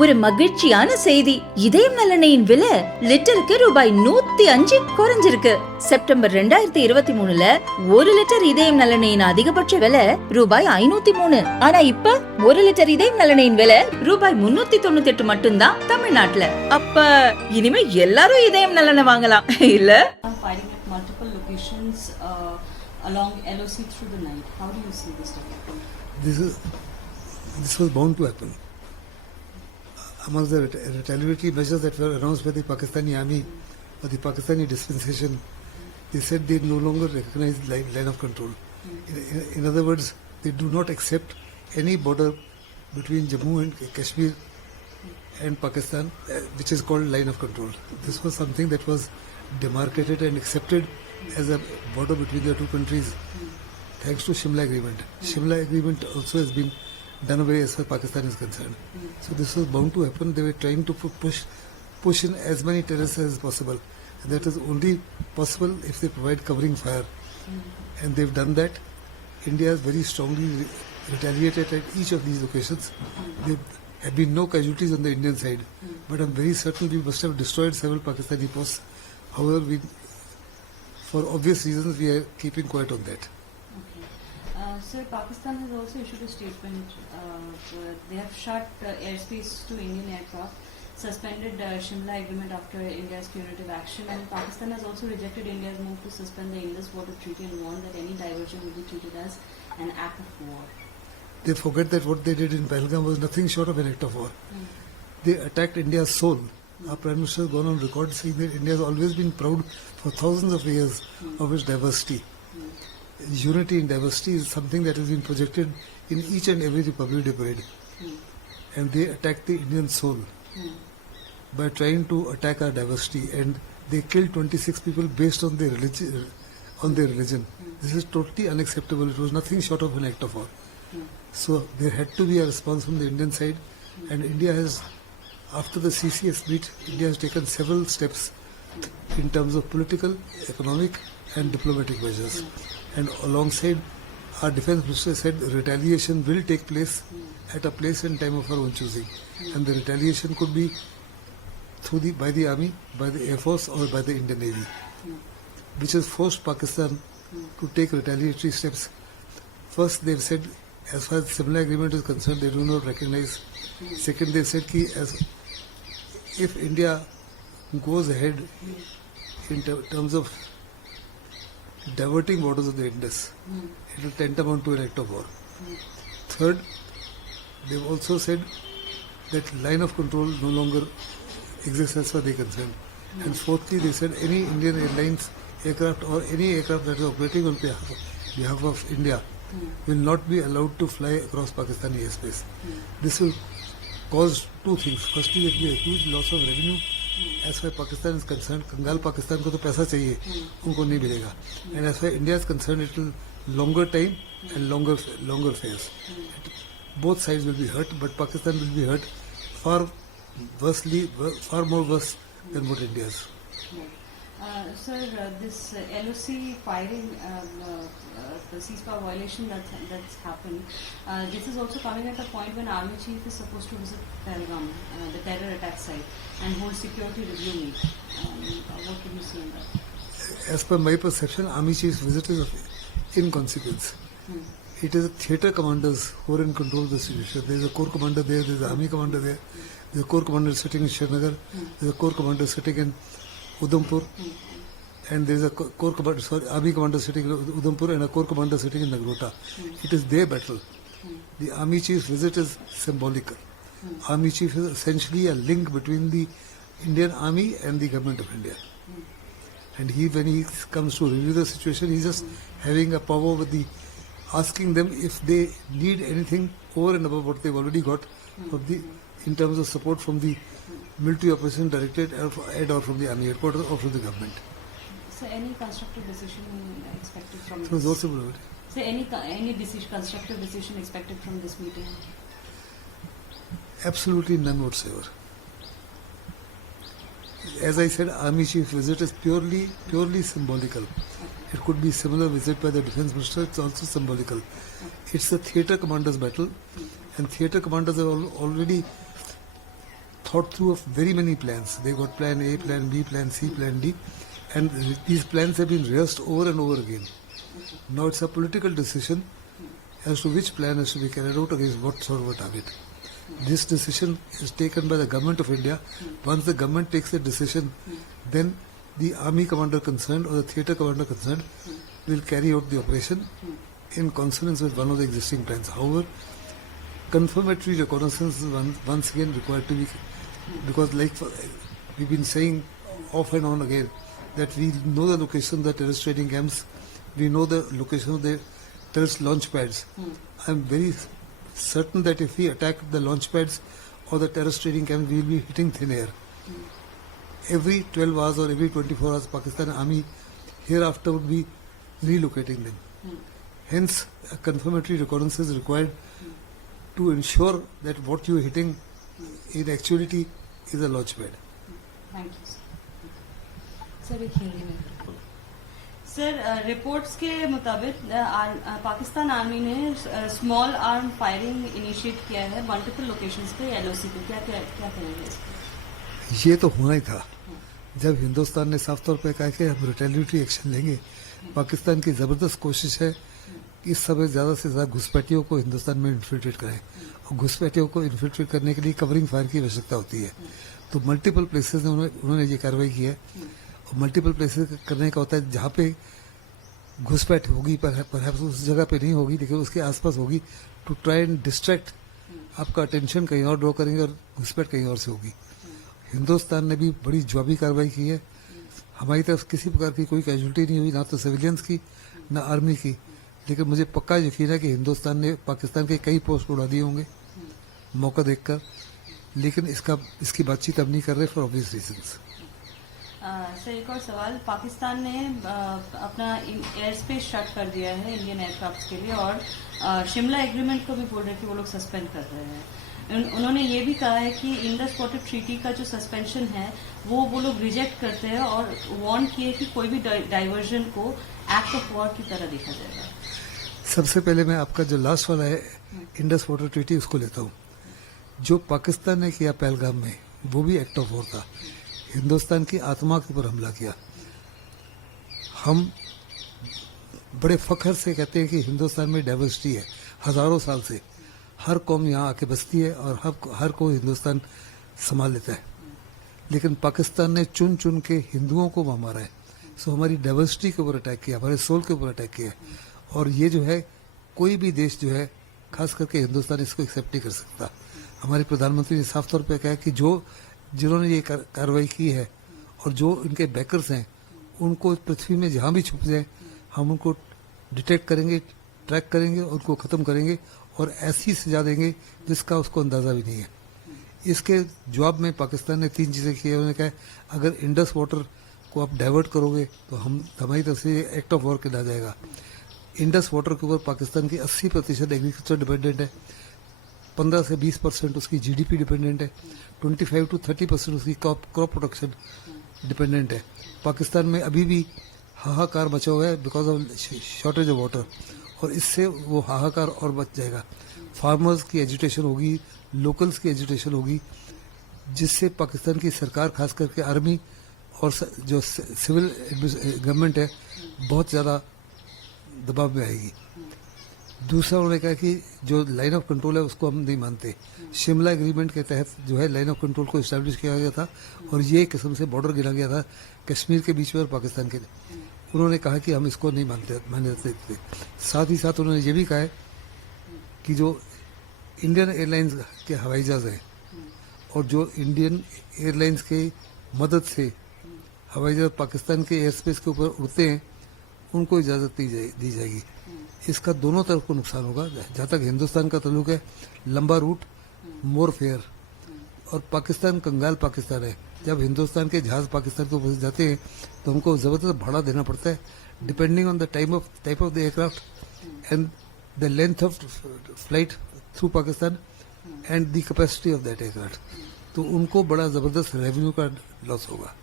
ஒரு மகிழ்ச்சியான செய்தி. இதயம் நல்லெண்ணெயின் விலை லிட்டருக்கு ரூபாய் 105 குறைஞ்சிருக்கு. செப்டம்பர் 2023ல 1 லிட்டர் இதயம் நல்லெண்ணெயின் அதிகபட்ச விலை ரூபாய் 503. ஆனா இப்ப 1 லிட்டர் இதயம் நல்லெண்ணெயின் விலை ரூபாய் 398 மட்டும்தான் தமிழ்நாட்டுல. அப்ப இனிமே எல்லாரும் இதயம் நல்லெண்ணெய் வாங்கலாம் இல்ல? Firing at multiple locations along LOC through the night. How do you see this development? This was bound to happen. Among the retaliatory measures that were announced by the Pakistani army or the Pakistani dispensation, they said they no longer recognize line of control. In other words, they do not accept any border between Jammu and Kashmir and Pakistan, which is called line of control. This was something that was demarcated and accepted as a border between the two countries, thanks to Shimla Agreement. Shimla Agreement also has been done away as far as Pakistan is concerned. So this was bound to happen. They were trying to push in as many terrorists as possible. And that is only possible if they provide covering fire. And they've done that. India has very strongly retaliated at each of these occasions. There have been no casualties on the Indian side. But I'm very certain we must have destroyed several Pakistani posts. However, for obvious reasons, we are keeping quiet on that. Sir, Pakistan has also issued a statement. They have shut airspace to Indian aircraft, suspended Shimla Agreement after India's punitive action, and Pakistan has also rejected India's move to suspend the Indus Water Treaty and warned that any diversion will be treated as an act of war. They forget that what they did in Pahalgam was nothing short of an act of war. They attacked India's soul. Our Prime Minister has gone on record saying that India has always been proud for thousands of years of its diversity. Unity in diversity is something that has been projected in each and every Republic Day parade. And they attacked the Indian soul by trying to attack our diversity, and they killed 26 people based on their religion. This is totally unacceptable. It was nothing short of an act of war. So there had to be a response from the Indian side, and India has, after the CCS meet, India has taken several steps in terms of political, economic and diplomatic measures. And alongside, our defense minister said retaliation will take place at a place and time of our own choosing. And the retaliation could be by the army, by the air force or by the Indian Navy, which has forced Pakistan to take retaliatory steps. First, they've said, as far as the Shimla Agreement is concerned, they do not recognize. Second, they said if India goes ahead in terms of diverting waters of the Indus, it will tantamount to an act of war. Third, they've also said that line of control no longer exists as far as they are concerned. And fourthly, they said any Indian Airlines aircraft or any aircraft that is operating on behalf of India will not be allowed to fly across Pakistani airspace. This will cause two things. Firstly, it will be a huge loss of revenue. As far as Pakistan is concerned, Kangal Pakistan को तो पैसा चाहिए, उनको नहीं मिलेगा. And as far as India is concerned, it will longer time and longer fares. Both sides will be hurt, but Pakistan will be hurt far more worse than what India is. Sir, this LOC firing, the ceasefire violation that's happened, this is also coming at a point when Army Chief is supposed to visit Pahalgam, the terror attack site, and hold security review meet. What can you say on that? As per my perception, Army Chief's visit is of inconsequence. It is the theatre commanders who are in control of the situation. There is a corps commander there, there is an army commander there, there is a corps commander sitting in Srinagar, there is a corps commander sitting in Udhampur, and there is a army commander sitting in Udhampur and a corps commander sitting in Nagrota. It is their battle. The Army Chief's visit is symbolic. Army Chief is essentially a link between the Indian Army and the government of India. And when he comes to review the situation, he's just having a power with asking them if they need anything over and above what they've already got in terms of support from the Military Operations Directorate or from the Army Headquarters or from the government. So any constructive decision expected from So this? So any constructive decision expected from this meeting? Absolutely none whatsoever. As I said, Army Chief visit is purely symbolical. It could be similar visit by the Defence Minister, it's also symbolical. It's a theatre commander's battle, and theatre commanders have already thought through of very many plans. They got plan A, plan B, plan C, plan D, and these plans have been rehearsed over and over again. Now it's a political decision as to which plan has to be carried out against what sort of a target. This decision is taken by the government of India. Once the government takes a decision, then the army commander concerned or the theatre commander concerned will carry out the operation in consonance with one of the existing plans. However, confirmatory reconnaissance is once again required to be, because like we've been saying off and on again, that we know the location of the terrorist training camps, we know the location of the terrorist launch pads. I'm very certain that if we attack the launch pads or the terrorist training camps, we will be hitting thin air. Every 12 hours or every 24 hours, Pakistan Army hereafter would be relocating them. Hence, a confirmatory reconnaissance is required to ensure that what you are hitting in actuality is a launch pad. Thank you sir. एक हिंदी में sir, reports के मुताबिक Pakistan army ने small arm firing initiate किया है multiple locations पे LOC पे, क्या क्या क्या करेंगे इस पे? ये तो होना ही था। जब हिंदुस्तान ने साफ तौर पर कहा कि हम रिटेलिटरी एक्शन लेंगे, पाकिस्तान की ज़बरदस्त कोशिश है कि इस समय ज़्यादा से ज़्यादा घुसपैठियों को हिंदुस्तान में इन्फिल्ट्रेट करें, और घुसपैठियों को इन्फिल्ट्रेट करने के लिए कवरिंग फायर की आवश्यकता होती है। तो मल्टीपल प्लेसेस में उन्होंने ये कार्रवाई की है, और मल्टीपल प्लेसेस करने का होता है जहाँ पे घुसपैठ होगी, पर उस जगह पे नहीं होगी लेकिन उसके आसपास होगी, टू ट्राई एंड डिस्ट्रैक्ट, आपका अटेंशन कहीं और ड्रॉ करेंगे और घुसपैठ कहीं और से होगी। हिंदुस्तान ने भी बड़ी जवाबी कार्रवाई की है। हमारी तरफ किसी प्रकार की कोई कैजुअल्टी नहीं हुई, ना तो सिविलियंस की ना आर्मी की, लेकिन मुझे पक्का यकीन है कि हिंदुस्तान ने पाकिस्तान के कई पोस्ट उड़ा दिए होंगे मौका देखकर, लेकिन इसकी बातचीत अब नहीं कर रहे फॉर ऑब्वियस रीजंस। सर, एक और सवाल, पाकिस्तान ने अपना एयर स्पेस शट कर दिया है इंडियन एयरक्राफ्ट के लिए, और शिमला एग्रीमेंट को भी बोल रहे हैं कि वो लोग सस्पेंड कर रहे हैं। उन्होंने ये भी कहा है कि इंडस वाटर ट्रीटी का जो सस्पेंशन है वो लोग रिजेक्ट करते हैं, और वार्न किए कि कोई भी डाइवर्जन को एक्ट ऑफ वॉर की तरह देखा जाएगा। सबसे पहले मैं आपका जो लास्ट वाला है इंडस वाटर ट्रीटी, उसको लेता हूँ। जो पाकिस्तान ने किया पहलगाम में, वो भी एक्ट ऑफ वॉर था। हिंदुस्तान की आत्मा के ऊपर हमला किया। हम बड़े फख्र से कहते हैं कि हिंदुस्तान में डाइवर्सिटी है, हजारों साल से हर कौम यहाँ आके बसती है और हर कोई हिंदुस्तान संभाल लेता है, लेकिन पाकिस्तान ने चुन चुन के हिंदुओं को वहाँ मारा है। सो हमारी डाइवर्सिटी के ऊपर अटैक किया, हमारे सोल के ऊपर अटैक किया, और ये जो है कोई भी देश जो है, खास करके हिंदुस्तान, इसको एक्सेप्ट नहीं कर सकता। हमारे प्रधानमंत्री ने साफ तौर पर कहा कि जिन्होंने ये कार्रवाई की है और जो इनके बैकर्स हैं, उनको पृथ्वी में जहाँ भी छुप जाए हम उनको डिटेक्ट करेंगे, ट्रैक करेंगे, उनको ख़त्म करेंगे और ऐसी सजा देंगे जिसका उसको अंदाज़ा भी नहीं है। इसके जवाब में पाकिस्तान ने 3 चीज़ें की है। उन्होंने कहा अगर इंडस वाटर को आप डाइवर्ट करोगे तो हमारी तरफ से एक्ट ऑफ वॉर किया जाएगा। इंडस वाटर के ऊपर पाकिस्तान की 80% एग्रीकल्चर डिपेंडेंट है, 15 से 20% उसकी जीडीपी डिपेंडेंट है, 25 to 30% उसकी क्रॉप प्रोडक्शन डिपेंडेंट है। पाकिस्तान में अभी भी हाहाकार मचा हुआ है because of shortage of water, और इससे वो हाहाकार और बच जाएगा। फार्मर्स की एजुटेशन होगी, लोकल्स की एजुटेशन होगी, जिससे पाकिस्तान की सरकार, खास करके आर्मी और जो सिविल गवर्नमेंट है, बहुत ज़्यादा दबाव में आएगी। दूसरा उन्होंने कहा कि जो लाइन ऑफ कंट्रोल है उसको हम नहीं मानते। शिमला एग्रीमेंट के तहत जो है लाइन ऑफ कंट्रोल को इस्टेब्लिश किया गया था, और ये किस्म से बॉर्डर गिरा गया था कश्मीर के बीच में और पाकिस्तान के। उन्होंने कहा कि हम इसको नहीं मान्यता देते। साथ ही साथ उन्होंने ये भी कहा है कि जो इंडियन एयरलाइंस के हवाई जहाज़ हैं और जो इंडियन एयरलाइंस के मदद से हवाई जहाज़ पाकिस्तान के एयर स्पेस के ऊपर उड़ते हैं, उनको इजाज़त दी जाएगी। इसका दोनों तरफ को नुकसान होगा। जहाँ तक हिंदुस्तान का ताल्लुक है, लंबा रूट, मोर फेयर, और पाकिस्तान कंगाल पाकिस्तान है। जब हिंदुस्तान के जहाज़ पाकिस्तान के ऊपर जाते हैं तो हमको ज़बरदस्त भाड़ा देना पड़ता है, depending on the type of the aircraft and the length of flight through Pakistan and the capacity of that aircraft. तो उनको बड़ा ज़बरदस्त रेवेन्यू का लॉस होगा।